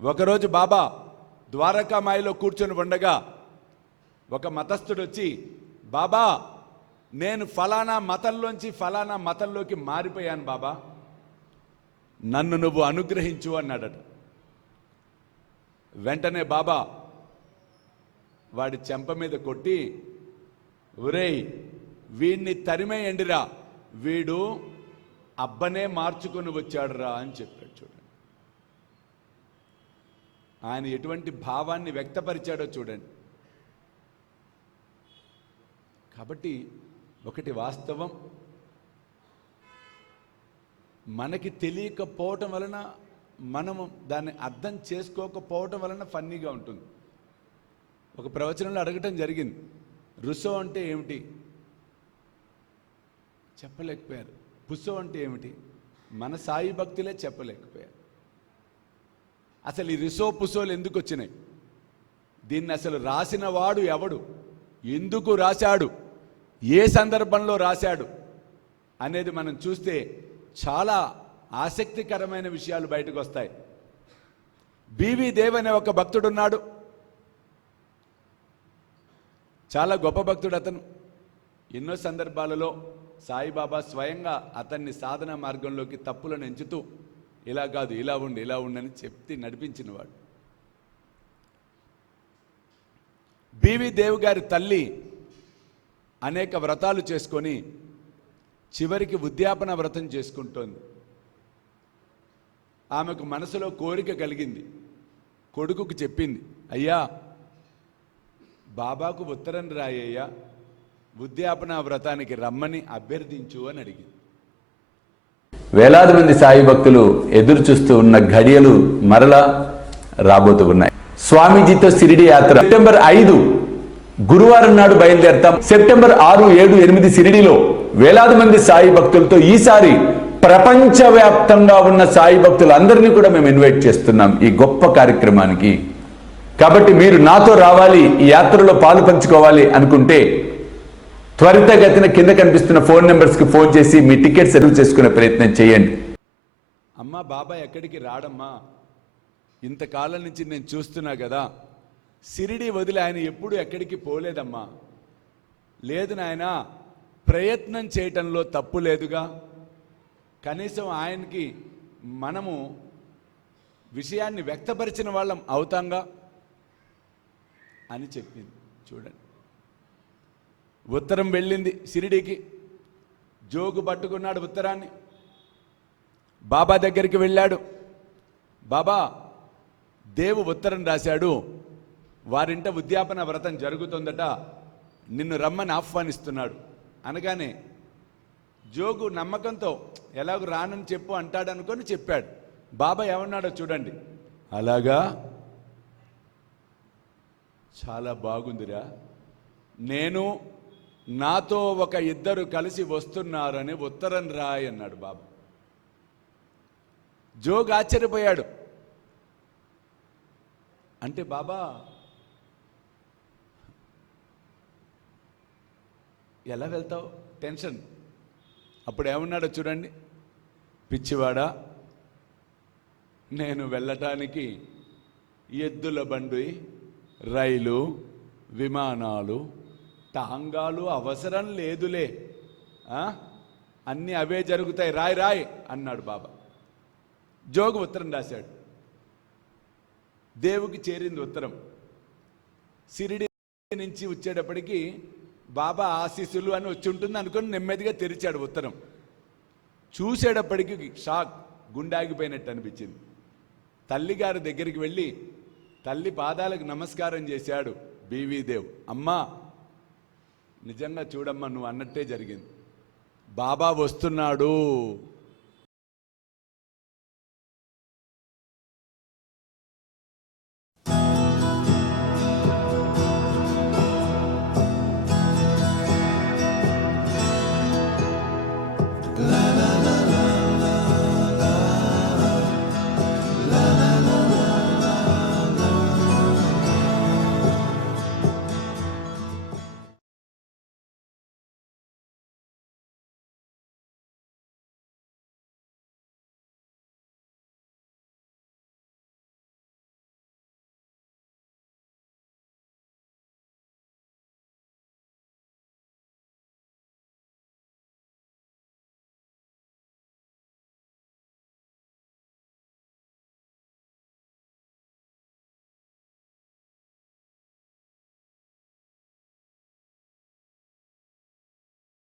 ఒకరోజు బాబా ద్వారకామాయిలో కూర్చొని ఉండగా ఒక మతస్థుడు వచ్చి, బాబా నేను ఫలానా మతంలోంచి ఫలానా మతంలోకి మారిపోయాను బాబా, నన్ను నువ్వు అనుగ్రహించు అన్నాడట. వెంటనే బాబా వాడి చెంప మీద కొట్టి, ఒరేయ్ వీడిని తరిమేయండిరా, వీడు అబ్బనే మార్చుకొని వచ్చాడురా అని చెప్పాడు. చూడండి ఆయన ఎటువంటి భావాన్ని వ్యక్తపరిచాడో చూడండి. కాబట్టి ఒకటి వాస్తవం, మనకి తెలియకపోవటం వలన, మనము దాన్ని అర్థం చేసుకోకపోవటం వలన ఫన్నీగా ఉంటుంది. ఒక ప్రవచనంలో అడగటం జరిగింది, రుసో అంటే ఏమిటి చెప్పలేకపోయారు, పుసో అంటే ఏమిటి మన సాయి భక్తులే చెప్పలేకపోయారు. అసలు ఈ రిసో పుసోలు ఎందుకు వచ్చినాయి, దీన్ని అసలు రాసిన వాడు ఎవడు, ఎందుకు రాశాడు, ఏ సందర్భంలో రాశాడు అనేది మనం చూస్తే చాలా ఆసక్తికరమైన విషయాలు బయటకు వస్తాయి. బివి దేవ్ అనే ఒక భక్తుడున్నాడు, చాలా గొప్ప భక్తుడు అతను. ఎన్నో సందర్భాలలో సాయిబాబా స్వయంగా అతన్ని సాధన మార్గంలోకి తప్పులను ఎంచుతూ, ఇలా కాదు ఇలా ఉండి ఇలా ఉండని చెప్తే నడిపించినవాడు. బివి దేవ్ గారి తల్లి అనేక వ్రతాలు చేసుకొని చివరికి ఉద్యాపన వ్రతం చేసుకుంటోంది. ఆమెకు మనసులో కోరిక కలిగింది, కొడుకుకు చెప్పింది, అయ్యా బాబాకు ఉత్తరం రాయ్యా, ఉద్యాపన వ్రతానికి రమ్మని అభ్యర్థించు అని అడిగింది. వేలాది మంది సాయి భక్తులు ఎదురు చూస్తూ ఉన్న ఘడియలు మరలా రాబోతూ ఉన్నాయి. స్వామీజీతో షిరిడి యాత్ర సెప్టెంబర్ 5 గురువారం నాడు బయలుదేరతాం. సెప్టెంబర్ 6, 7, 8 షిరిడిలో వేలాది మంది సాయి భక్తులతో ఈసారి ప్రపంచవ్యాప్తంగా ఉన్న సాయి భక్తులందరినీ కూడా మేము ఇన్వైట్ చేస్తున్నాం ఈ గొప్ప కార్యక్రమానికి. కాబట్టి మీరు నాతో రావాలి, ఈ యాత్రలో పాలు పంచుకోవాలి అనుకుంటే త్వరితగతిన కింద కనిపిస్తున్న ఫోన్ నెంబర్స్కి ఫోన్ చేసి మీ టికెట్ సెటిల్ చేసుకునే ప్రయత్నం చేయండి. అమ్మా బాబా ఎక్కడికి రాడమ్మా, ఇంతకాలం నుంచి నేను చూస్తున్నా కదా, షిరిడి వదిలి ఆయన ఎప్పుడు ఎక్కడికి పోలేదమ్మా. లేదు నాయన, ప్రయత్నం చేయటంలో తప్పు లేదుగా, కనీసం ఆయనకి మనము విషయాన్ని వ్యక్తపరిచిన వాళ్ళం అవుతాంగా అని చెప్పింది. చూడండి, ఉత్తరం వెళ్ళింది షిరిడీకి, జోగు పట్టుకున్నాడు ఉత్తరాన్ని, బాబా దగ్గరికి వెళ్ళాడు. బాబా దేవు ఉత్తరం రాశాడు, వారింట ఉద్యాపన వ్రతం జరుగుతుందట, నిన్ను రమ్మని ఆహ్వానిస్తున్నాడు అనగానే జోగు నమ్మకంతో ఎలాగో రానని చెప్పు అంటాడు అనుకొని చెప్పాడు. బాబా ఏమన్నాడో చూడండి, అలాగా చాలా బాగుందిరా, నేను నాతో ఒక ఇద్దరు కలిసి వస్తున్నారని ఉత్తరం రాయి అన్నాడు బాబా. జోగ్ ఆశ్చర్యపోయాడు. అంటే బాబా ఎలా వెళ్తావు, టెన్షన్. అప్పుడు ఏమన్నాడో చూడండి, పిచ్చివాడా, నేను వెళ్ళటానికి ఎద్దుల బండి, రైలు, విమానాలు, టాంగాలు అవసరం లేదులే, అన్నీ అవే జరుగుతాయి, రాయ్ రాయ్ అన్నాడు బాబా. జోగు ఉత్తరం రాశాడు. దేవుకి చేరింది ఉత్తరం. షిరిడి నుంచి వచ్చేటప్పటికి బాబా ఆశీస్సులు అని వచ్చి ఉంటుంది అనుకుని నెమ్మదిగా తెరిచాడు ఉత్తరం. చూసేటప్పటికి షాక్, గుండాగిపోయినట్టు అనిపించింది. తల్లిగారి దగ్గరికి వెళ్ళి తల్లి పాదాలకు నమస్కారం చేశాడు బివి దేవ్. అమ్మా నిజంగా చూడమ్మా, నువ్వు అన్నట్టే జరిగింది, బాబా వస్తున్నాడు